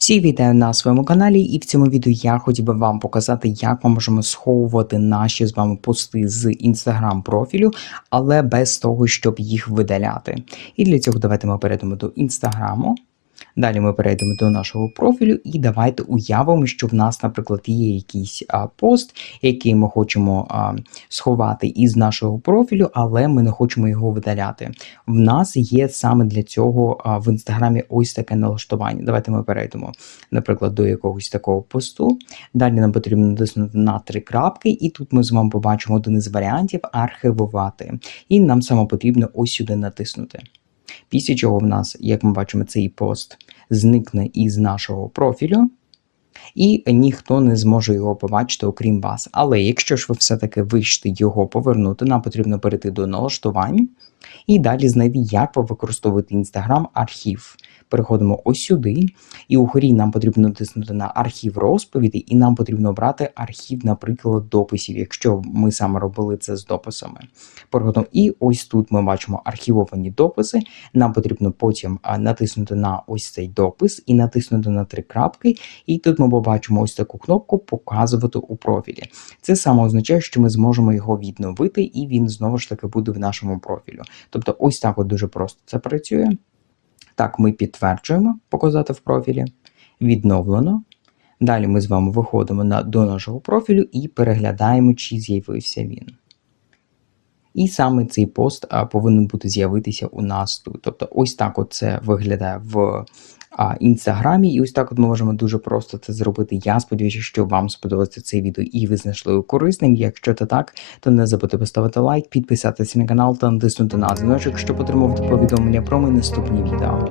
Всі вітаю на своєму каналі, і в цьому відео я хотів би вам показати, як ми можемо сховувати наші з вами пости з інстаграм профілю, але без того, щоб їх видаляти. І для цього давайте ми перейдемо до інстаграму. Далі ми перейдемо до нашого профілю, і давайте уявимо, що в нас, наприклад, є якийсь а, пост, який ми хочемо а, сховати із нашого профілю, але ми не хочемо його видаляти. В нас є саме для цього а, в інстаграмі ось таке налаштування. Давайте ми перейдемо, наприклад, до якогось такого посту. Далі нам потрібно натиснути на три крапки, і тут ми з вами побачимо один із варіантів архивувати. І нам саме потрібно ось сюди натиснути. Після чого в нас, як ми бачимо, цей пост зникне із нашого профілю, і ніхто не зможе його побачити, окрім вас. Але якщо ж ви все-таки вийшли його повернути, нам потрібно перейти до налаштувань і далі знайти, як ви використовуєте Instagram архів. Переходимо ось сюди, і угорі нам потрібно натиснути на архів розповідей, і нам потрібно обрати архів, наприклад, дописів, якщо ми саме робили це з дописами. Переходимо, і ось тут ми бачимо архівовані дописи. Нам потрібно потім натиснути на ось цей допис і натиснути на три крапки. І тут ми побачимо ось таку кнопку Показувати у профілі. Це саме означає, що ми зможемо його відновити, і він знову ж таки буде в нашому профілю. Тобто, ось так от дуже просто це працює. Так, ми підтверджуємо показати в профілі. Відновлено. Далі ми з вами виходимо на, до нашого профілю і переглядаємо, чи з'явився він. І саме цей пост а, повинен бути з'явитися у нас тут. Тобто, ось так от це виглядає в а, інстаграмі, і ось так от ми можемо дуже просто це зробити. Я сподіваюся, що вам сподобається це відео і ви знайшли його корисним. Якщо це так, то не забудьте поставити лайк, підписатися на канал та натиснути на дзвіночок, щоб отримувати повідомлення про мої наступні відео.